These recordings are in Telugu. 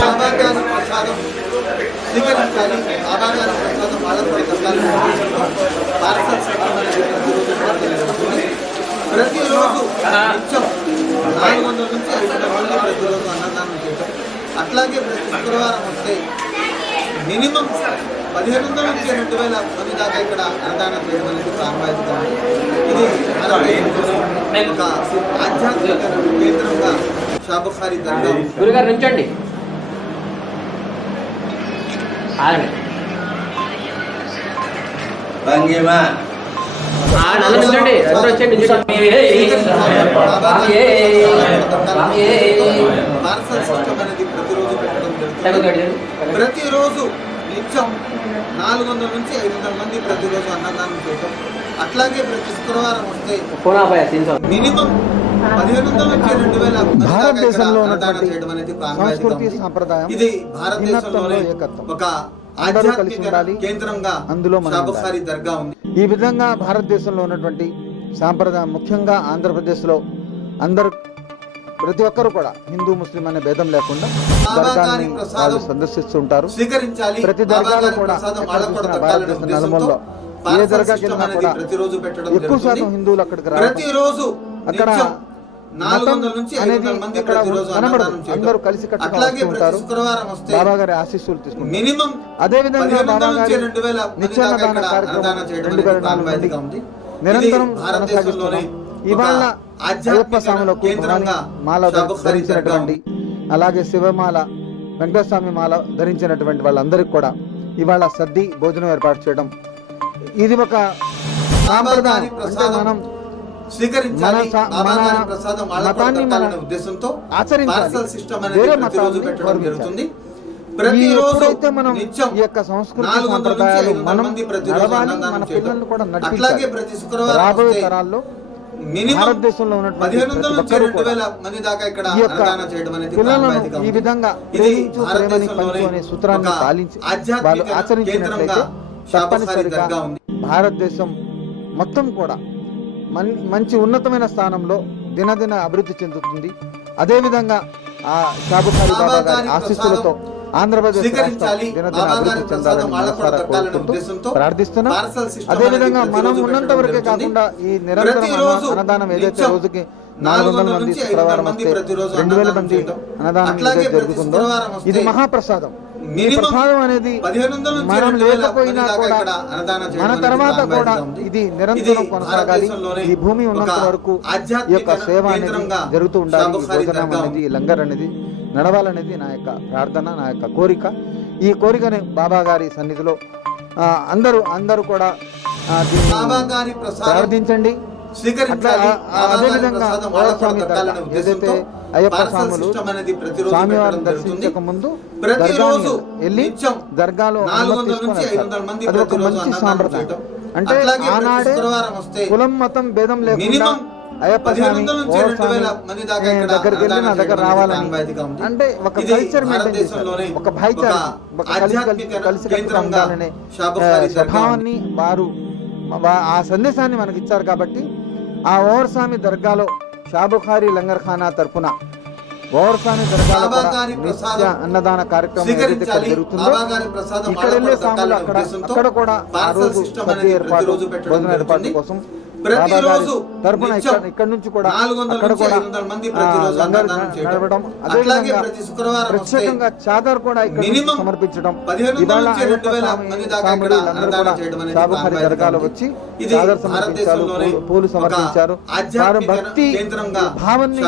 బాబాగారి ప్రసాదం స్వీకరించాలి. బాబాగారి ప్రసాదం వాళ్ళపై కష్టాలు ప్రతిరోజు నిత్యం 400 నుంచి 500 మంది ప్రతిరోజు అన్నదానం చేయటం. అట్లాగే ప్రతి శుక్రవారం వస్తే మినిమం 1500 నుంచి 2000 మంది దాకా ఇక్కడ అన్నదానం చేయడం అనేది ప్రారంభాయితీగా ఉంది. ఇది ఒక ఆధ్యాత్మిక కేంద్రంగా షాబుఖారీ దర్గా. గురుగారు నుంచండి. ప్రతిరోజు నిత్యం 400 నుంచి 500 మంది ప్రతిరోజు అన్నదానం చేయటం. అట్లాగే ప్రతి శుక్రవారం వస్తే మినిమం 1500 నుంచి 2000 భారతదేశంలో అన్నదానం చేయడం అనేది సంస్కృతి సంప్రదాయం, ఇది భారతదేశంలోనే ఒక ఆధ్యాత్మిక కేంద్రంగా అందులో షాబుఖారీ దర్గా ఉంది. ఈ విధంగా భారతదేశంలో ఉన్నటువంటి సాంప్రదాయం, ముఖ్యంగా ఆంధ్రప్రదేశ్లో అందరూ ప్రతి ఒక్కరు కూడా హిందూ ముస్లిం అనే భేదం లేకుండా దర్గాని వాళ్ళు సందర్శిస్తుంటారు. ప్రతి దర్గాలో కూడా భారతదేశ నలుమూలలో ఏ దర్గాకి వెళ్ళినా కూడా ఎక్కువ శాతం హిందువులు అక్కడికి రావడం, అక్కడ అందరూ కలిసి కట్టుకుంటారు. బాబా గారి ఆశీస్సులు తీసుకుంటారు. అదే విధంగా బాబా గారి నిత్యాన్నదాన కార్యక్రమం 2004 నుండి నిరంతరం కొనసాగిస్తున్నాం. ఇవాళ అయ్యప్ప స్వాములకు మాల ధరించినటువంటి, అలాగే శివమాల, వెంకటస్వామి మాల ధరించినటువంటి వాళ్ళందరికీ కూడా ఇవాళ సద్ది భోజనం ఏర్పాటు చేయడం, ఇది ఒక సాంప్రదాయం. అంటే మనం మతాన్ని మనం ఆచరించాలి, వేరే మతాన్ని గౌరవించాలి. ఎప్పుడైతే మనం ఈ యొక్క సంస్కృతి సంప్రదాయాలు మనం నడవాలి, మన పిల్లలను కూడా నడిపించాలి. రాబోయే తరాల్లో భారతదేశంలో ఉన్నటువంటి ఈ యొక్క పిల్లలను ఈ విధంగా ప్రేమించు, ప్రేమని పంచు అనే సూత్రాన్ని పాలించి వాళ్ళు ఆచరించినట్లయితే తప్పనిసరిగా భారతదేశం మొత్తం కూడా మంచి ఉన్నతమైన స్థానంలో దినదిన అభివృద్ధి చెందుతుంది. అదేవిధంగా ఆ షాబుఖారీ బాబా గారి ఆశీస్సులతో ఆంధ్రప్రదేశ్ దినదిన అభివృద్ధి చెందాలని మనసారా కోరుకుంటూ ప్రార్థిస్తున్నాం. అదేవిధంగా మనం ఉన్నంత వరకే కాకుండా ఈ నిరంతరం అన్నదానం ఏదైతే రోజుకి 400 మంది, శుక్రవారం వస్తే 2000 మంది అన్నదానం ఏదైతే జరుగుతుందో ఇది మహాప్రసాదం. ఈ ప్రసాదం అనేది మనం లేకపోయినా కూడా మన తర్వాత కూడా ఇది నిరంతరం కొనసాగాలి. ఈ భూమి ఉన్నంత వరకు ఈ యొక్క సేవ అనేది జరుగుతూ ఉండాలి. ఈ భోజనం అనేది, లంగర్ అనేది నడవాలనేది నా యొక్క ప్రార్థన, నా యొక్క కోరిక. ఈ కోరికని బాబా గారి సన్నిధిలో అందరూ కూడా ప్రార్థించండి. అదేవిధంగా స్వామి దర్గా ఏదైతే అయ్యప్ప స్వాములు స్వామివారిని దర్శించక ముందు దర్గాను వెళ్ళి దర్గాలో అనుమతి తీసుకొని, అది ఒక మంచి సాంప్రదాయం. అంటే ఆనాడే కులం మతం భేదం లేకుండా అయ్యప్ప స్వామి దగ్గరికి వెళ్ళి నా దగ్గర రావాలని, అంటే ఒక కల్చర్ మెయింటైన్ చేశారు, ఒక భాయిచారా, ఒక కలిసి ఉండాలనే స్వభావాన్ని వారు ఆ సందేశాన్ని మనకి ఇచ్చారు. కాబట్టి ఆ ఓవర్స్వామి దర్గాలో షాబుఖారీ లంగర్ ఖానా తరఫున ఓవర్స్వామి దర్గాలో నిత్య అన్నదాన కార్యక్రమం ఏదైతే ఇక్కడ జరుగుతుందో, ఇక్కడ వెళ్ళే స్వాములు అక్కడ కూడా ఆ రోజు సద్య ఏర్పాటు, భోజన ఏర్పాటు కోసం బాబా గారి తరఫున ఇక్కడ నుంచి కూడా అక్కడ కూడా లంగర్ నడవడం, అదేవిధంగా ప్రత్యేకంగా చాదర్ కూడా ఇక్కడ సమర్పించడం. ఇవాళ అయ్యప్ప స్వాములు అందరూ కూడా షాబుఖారీ దర్గాలో వచ్చి చాదర్ సమర్పించారు, పూలు సమర్పించారు. వారు భక్తి భావాన్ని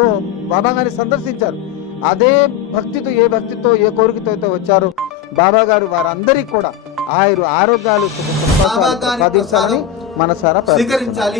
తో బాబా గారిని సందర్శించారు. అదే భక్తితో, ఏ భక్తితో, ఏ కోరికతో అయితే వచ్చారో బాబా గారు వారందరికీ కూడా ఆరోగ్యాలు సాధించాలని మనసారా ప్రార్థిస్తున్నాం.